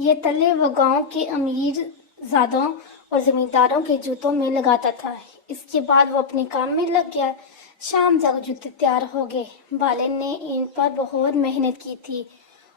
یہ تلے وہ گاؤں کے امیر زادوں اور زمینداروں کے جوتوں میں لگاتا تھا۔ اس کے بعد وہ اپنے کام میں لگ گیا۔ شام تک جوتے تیار ہو گئے۔ والد نے ان پر بہت محنت کی تھی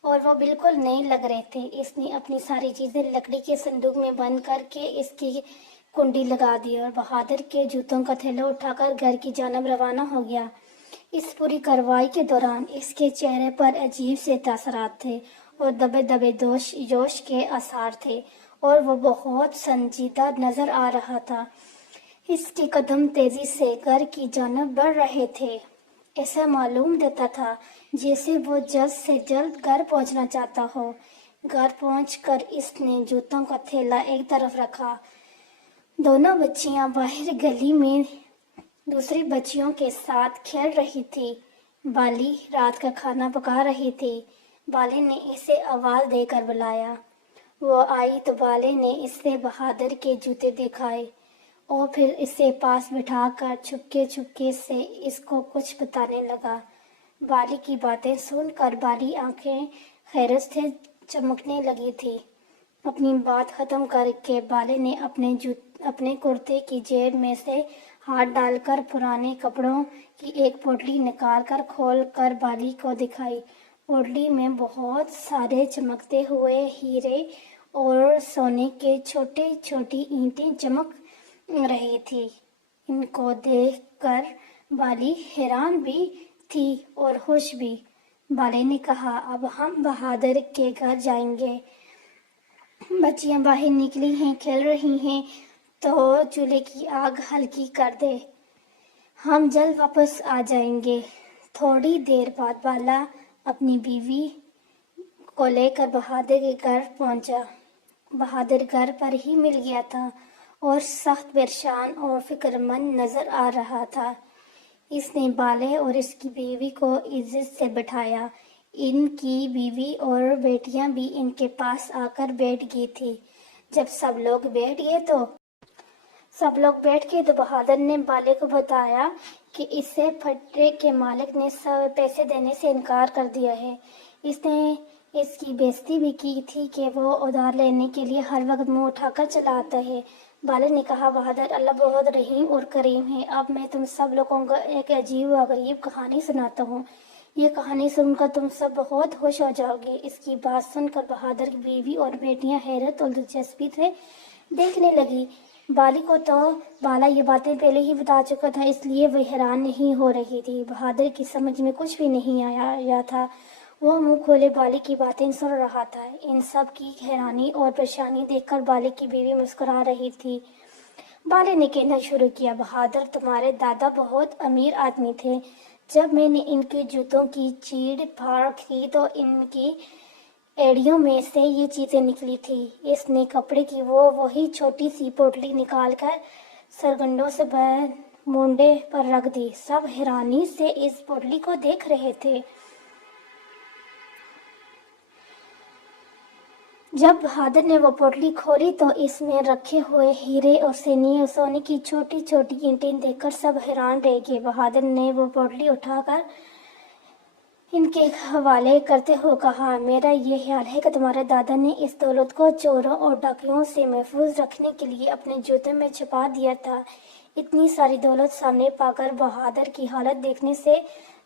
اور وہ بالکل نئے لگ رہے تھے۔ اس نے اپنی ساری چیزیں لکڑی کے صندوق میں بند کر کے اس کی کنڈی لگا دی اور بہادر کے جوتوں کا تھیلا اٹھا کر گھر کی جانب روانہ ہو گیا۔ اس پوری کارروائی کے دوران اس کے چہرے پر عجیب سے تاثرات تھے اور دبے دبے جوش کے آثار تھے اور وہ بہت سنجیدہ نظر آ رہا تھا۔ اس کے قدم تیزی سے گھر کی جانب بڑھ رہے تھے۔ ایسا معلوم دیتا تھا جیسے وہ جلد سے جلد گھر پہنچنا چاہتا ہو۔ گھر پہنچ کر اس نے جوتوں کا تھیلا ایک طرف رکھا۔ دونوں بچیاں باہر گلی میں دوسری بچیوں کے ساتھ کھیل رہی تھی۔ بالی رات کا کھانا پکا رہی تھی۔ بالے نے اسے آواز دے کر بلایا۔ وہ آئی تو بالے نے اسے بہادر کے جوتے دکھائے اور پھر اسے پاس بٹھا کر چھپکے سے اس کو کچھ بتانے لگا۔ بالی کی باتیں سن کر بالی آنکھیں حیرت سے چمکنے لگی تھی۔ اپنی بات ختم کر کے بالے نے اپنے کرتے کی جیب میں سے ہاتھ ڈال کر پرانے کپڑوں کی ایک پوٹلی نکال کر کھول کر بالی کو دکھائی۔ پوٹلی میں بہت سارے چمکتے ہوئے ہیرے اور سونے کے چھوٹی اینٹیں چمک رہی تھی۔ ان کو دیکھ کر بالی حیران بھی تھی اور خوش بھی۔ بالے نے کہا، اب ہم بہادر کے گھر جائیں گے۔ بچیاں باہر نکلی ہیں، کھیل رہی ہیں تو چولہے کی آگ ہلکی کر دے، ہم جلد واپس آ جائیں گے۔ تھوڑی دیر بعد بالا اپنی بیوی کو لے کر بہادر کے گھر پہنچا۔ بہادر گھر پر ہی مل گیا تھا اور سخت پریشان اور فکر مند نظر آ رہا تھا۔ اس نے بالے اور اس کی بیوی کو عزت سے بٹھایا۔ ان کی بیوی اور بیٹیاں بھی ان کے پاس آ کر بیٹھ گئی تھی۔ جب سب لوگ بیٹھ گئے تو بہادر نے بالے کو بتایا کہ اسے پھٹے کے مالک نے سب پیسے دینے سے انکار کر دیا ہے۔ اس نے اس کی بےعزتی بھی کی تھی کہ وہ ادھار لینے کے لیے ہر وقت منہ اٹھا کر چلا آتا ہے۔ بالے نے کہا، بہادر، اللہ بہت رحیم اور کریم ہے۔ اب میں تم سب لوگوں کو ایک عجیب و غریب کہانی سناتا ہوں۔ یہ کہانی سن کر تم سب بہت خوش ہو جاؤ گے۔ اس کی بات سن کر بہادر کی بیوی اور بیٹیاں حیرت اور دلچسپی سے دیکھنے لگی۔ بالی کو تو بالا یہ باتیں پہلے ہی بتا چکا تھا، اس لیے وہ حیران نہیں ہو رہی تھی۔ بہادر کی سمجھ میں کچھ بھی نہیں آیا تھا۔ وہ منہ کھولے بالی کی باتیں سن رہا تھا۔ ان سب کی حیرانی اور پریشانی دیکھ کر بالی کی بیوی مسکرا رہی تھی۔ بالے نے کہنا شروع کیا، بہادر، تمہارے دادا بہت امیر آدمی تھے۔ جب میں نے ان کے جوتوں کی چیڑ پھاڑ کی تو ان کی ایڑیوں میں سے یہ چیزیں نکلی تھی۔ اس نے کپڑے کی وہی چھوٹی سی پوٹلی نکال کر سرگنڈوں سے مونڈے پر رکھ دی۔ سب حیرانی سے اس پوٹلی کو دیکھ رہے تھے۔ جب بہادر نے وہ پوٹلی کھولی تو اس میں رکھے ہوئے ہیرے اور سونے کی چھوٹی اینٹیں دیکھ کر سب حیران رہ گئے۔ بہادر نے وہ پوٹلی اٹھا کر ان کے حوالے کرتے ہوئے کہا، میرا یہ خیال ہے کہ تمہارے دادا نے اس دولت کو چوروں اور ڈاکوؤں سے محفوظ رکھنے کے لیے اپنے جوتے میں چھپا دیا تھا۔ اتنی ساری دولت سامنے پا کر بہادر کی حالت دیکھنے سے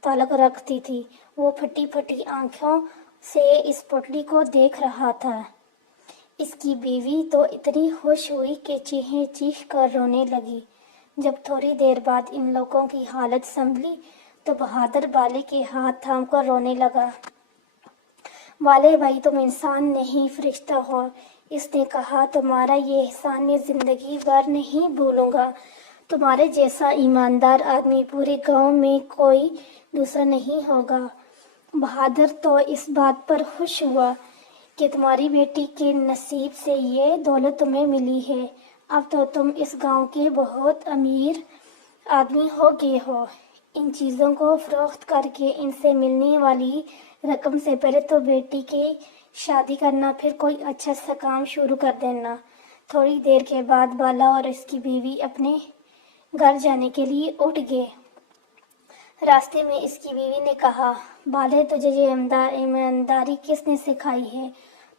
تعلق رکھتی تھی۔ وہ پھٹی آنکھوں سے اس پوٹلی کو دیکھ رہا تھا۔ اس کی بیوی تو اتنی خوش ہوئی کہ چیخ کر رونے لگی۔ جب تھوڑی دیر بعد ان لوگوں کی حالت سنبھلی تو بہادر بالے کے ہاتھ تھام کر رونے لگا۔ والے بھائی، تم انسان نہیں فرشتہ ہو۔ اس نے کہا، تمہارا یہ احسان میں زندگی بھر نہیں بھولوں گا۔ تمہارے جیسا ایماندار آدمی پورے گاؤں میں کوئی دوسرا نہیں ہوگا۔ بہادر تو اس بات پر خوش ہوا کہ تمہاری بیٹی کے نصیب سے یہ دولت تمہیں ملی ہے۔ اب تو تم اس گاؤں کے بہت امیر آدمی ہو گئے ہو۔ ان چیزوں کو فروخت کر کے ان سے ملنے والی رقم سے پہلے تو بیٹی کی شادی کرنا، پھر کوئی اچھا سا کام شروع کر دینا۔ تھوڑی دیر کے بعد بالا اور اس کی بیوی اپنے گھر جانے کے لیے اٹھ گئے۔ راستے میں اس کی بیوی نے کہا، بالے، تجھے یہ ایمانداری کس نے سکھائی ہے؟